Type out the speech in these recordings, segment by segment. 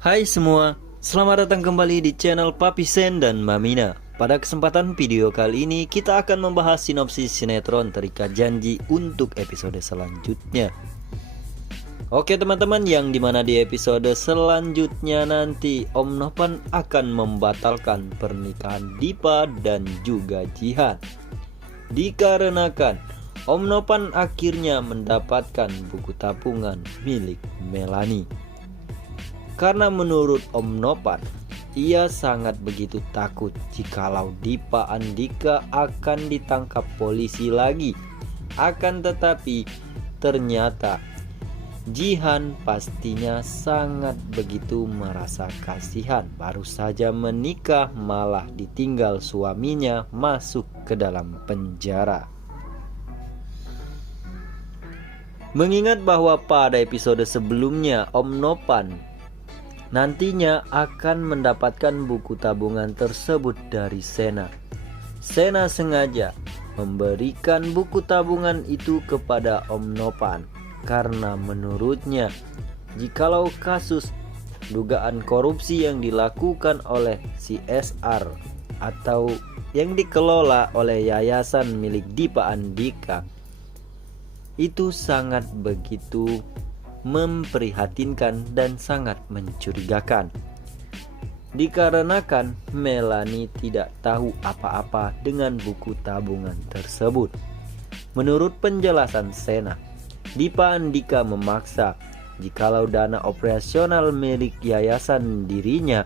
Hai semua, selamat datang kembali di channel Papi Sen dan Mamina. Pada kesempatan video kali ini kita akan membahas sinopsis sinetron Terikat Janji untuk episode selanjutnya. Oke teman-teman, yang dimana di episode selanjutnya nanti Om Nopan akan membatalkan pernikahan Dipa dan juga Jihan. Dikarenakan Om Nopan akhirnya mendapatkan buku tabungan milik Melani. Karena menurut Om Nopan, ia sangat begitu takut jikalau Dipa Andika akan ditangkap polisi lagi. Akan tetapi ternyata Jihan pastinya sangat begitu merasa kasihan. Baru saja menikah malah ditinggal suaminya masuk ke dalam penjara. Mengingat bahwa pada episode sebelumnya Om Nopan nantinya akan mendapatkan buku tabungan tersebut dari Sena. Sena sengaja memberikan buku tabungan itu kepada Om Nopan karena menurutnya jikalau kasus dugaan korupsi yang dilakukan oleh CSR atau yang dikelola oleh yayasan milik Dipa Andika itu sangat begitu memprihatinkan dan sangat mencurigakan. Dikarenakan Melani tidak tahu apa-apa dengan buku tabungan tersebut. Menurut penjelasan Sena, Dipa Andika memaksa jikalau dana operasional milik yayasan dirinya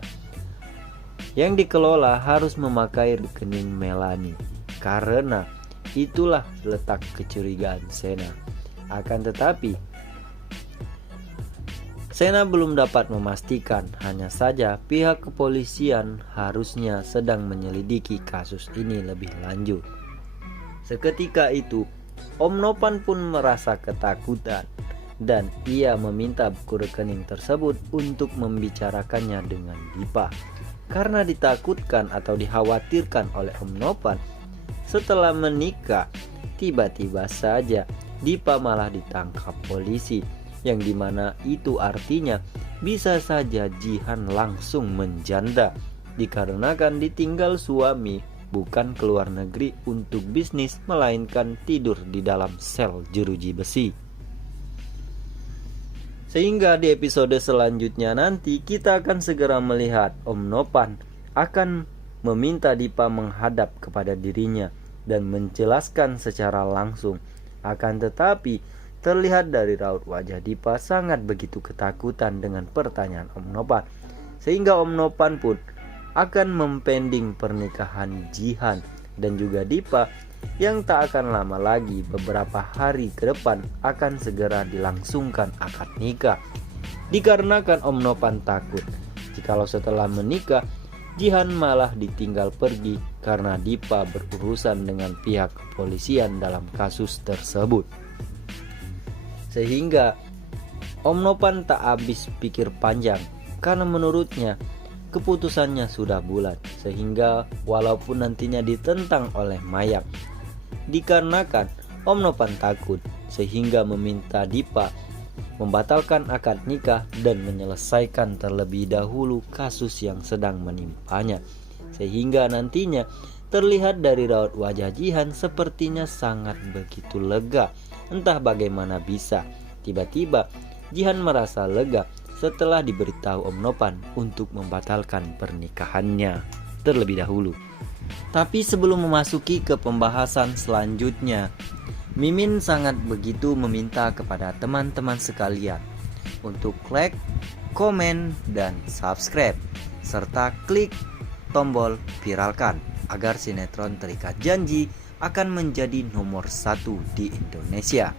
yang dikelola harus memakai rekening Melani. Karena itulah letak kecurigaan Sena. Akan tetapi Sena belum dapat memastikan, hanya saja pihak kepolisian harusnya sedang menyelidiki kasus ini lebih lanjut. Seketika itu, Om Nopan pun merasa ketakutan dan ia meminta buku rekening tersebut untuk membicarakannya dengan Dipa. Karena ditakutkan atau dikhawatirkan oleh Om Nopan, setelah menikah, tiba-tiba saja Dipa malah ditangkap polisi. Yang dimana itu artinya bisa saja Jihan langsung menjanda dikarenakan ditinggal suami bukan keluar negeri untuk bisnis melainkan tidur di dalam sel jeruji besi. Sehingga di episode selanjutnya nanti kita akan segera melihat Om Nopan akan meminta Dipa menghadap kepada dirinya dan menjelaskan secara langsung. Akan tetapi terlihat dari raut wajah Dipa sangat begitu ketakutan dengan pertanyaan Om Nopan. Sehingga Om Nopan pun akan mempending pernikahan Jihan dan juga Dipa yang tak akan lama lagi, beberapa hari ke depan akan segera dilangsungkan akad nikah. Dikarenakan Om Nopan takut jikalau setelah menikah Jihan malah ditinggal pergi karena Dipa berurusan dengan pihak kepolisian dalam kasus tersebut. Sehingga Om Nopan tak habis pikir panjang karena menurutnya keputusannya sudah bulat. Sehingga walaupun nantinya ditentang oleh Mayang, dikarenakan Om Nopan takut sehingga meminta Dipa membatalkan akad nikah dan menyelesaikan terlebih dahulu kasus yang sedang menimpanya. Sehingga nantinya terlihat dari raut wajah Jihan sepertinya sangat begitu lega. Entah bagaimana bisa tiba-tiba Jihan merasa lega setelah diberitahu Om Nopan untuk membatalkan pernikahannya terlebih dahulu. Tapi sebelum memasuki ke pembahasan selanjutnya, Mimin sangat begitu meminta kepada teman-teman sekalian untuk like, komen, dan subscribe serta klik tombol viralkan agar sinetron Terikat Janji akan menjadi nomor 1 di Indonesia.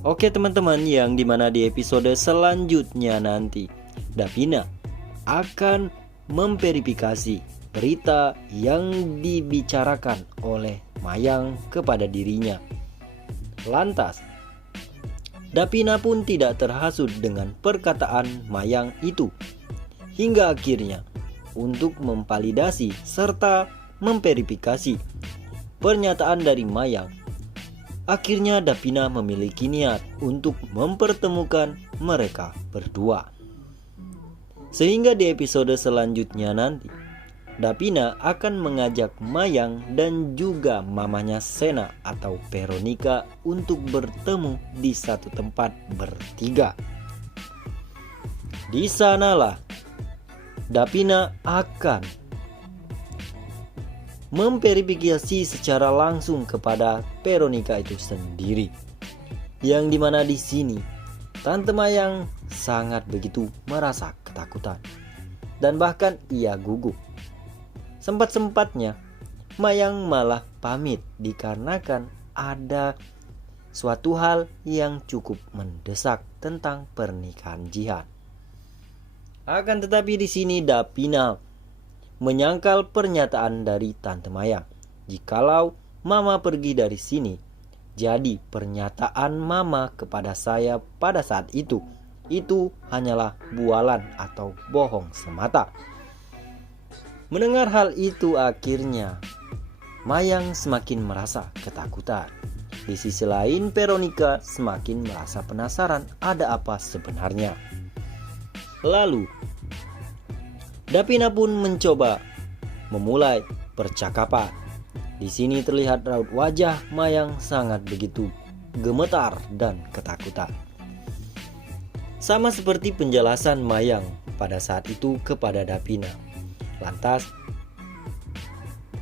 Oke teman-teman, yang dimana di episode selanjutnya nanti Davina akan memverifikasi berita yang dibicarakan oleh Mayang kepada dirinya. Lantas Davina pun tidak terhasut dengan perkataan Mayang itu, hingga akhirnya untuk memvalidasi serta memverifikasi pernyataan dari Mayang, akhirnya Davina memiliki niat untuk mempertemukan mereka berdua. Sehingga di episode selanjutnya nanti, Davina akan mengajak Mayang dan juga mamanya Sena atau Veronica untuk bertemu di satu tempat bertiga. Di sanalah Davina akan memverifikasi secara langsung kepada Veronica itu sendiri. Yang dimana di sini Tante Mayang sangat begitu merasa ketakutan dan bahkan ia gugup. Sempat-sempatnya Mayang malah pamit dikarenakan ada suatu hal yang cukup mendesak tentang pernikahan Jihan. Akan tetapi di sini Davina menyangkal pernyataan dari Tante Mayang. Jikalau Mama pergi dari sini, jadi pernyataan Mama kepada saya pada saat itu hanyalah bualan atau bohong semata. Mendengar hal itu akhirnya Mayang semakin merasa ketakutan. Di sisi lain Veronica semakin merasa penasaran ada apa sebenarnya. Lalu Davina pun mencoba memulai percakapan. Di sini terlihat raut wajah Mayang sangat begitu gemetar dan ketakutan. Sama seperti penjelasan Mayang pada saat itu kepada Davina. Lantas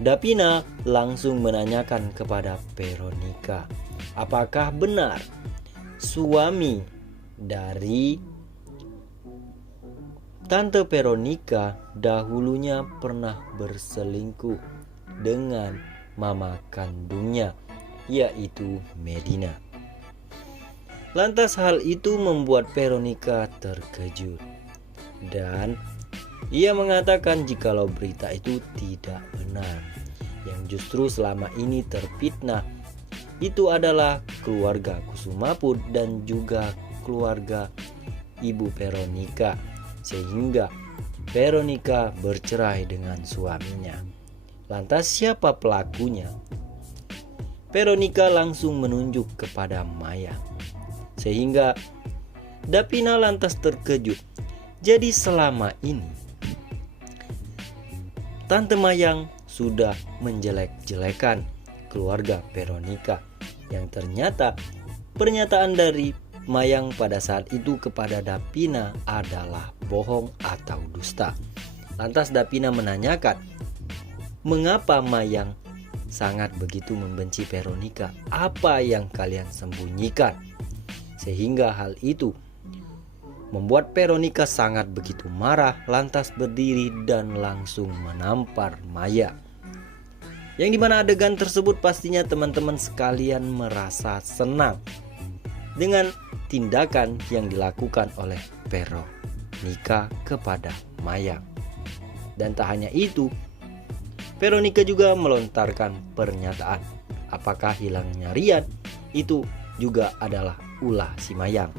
Davina langsung menanyakan kepada Veronica, apakah benar suami dari Tante Veronica dahulunya pernah berselingkuh dengan mama kandungnya, yaitu Medina. Lantas hal itu membuat Veronica terkejut dan ia mengatakan jikalau berita itu tidak benar. Yang justru selama ini terfitnah itu adalah keluarga Kusumaput dan juga keluarga ibu Veronica, sehingga Veronica bercerai dengan suaminya. Lantas siapa pelakunya? Veronica langsung menunjuk kepada Mayang, sehingga Davina lantas terkejut. Jadi selama ini Tante Mayang sudah menjelek-jelekan keluarga Veronica, yang ternyata pernyataan dari Mayang pada saat itu kepada Davina adalah bohong atau dusta. Lantas Davina menanyakan, mengapa Mayang sangat begitu membenci Veronica? Apa yang kalian sembunyikan? Sehingga hal itu membuat Veronica sangat begitu marah, lantas berdiri dan langsung menampar Mayang. Yang dimana adegan tersebut pastinya teman-teman sekalian merasa senang dengan tindakan yang dilakukan oleh Veronica kepada Mayang. Dan tak hanya itu, Veronica juga melontarkan pernyataan, apakah hilangnya Rian itu juga adalah ulah si Mayang.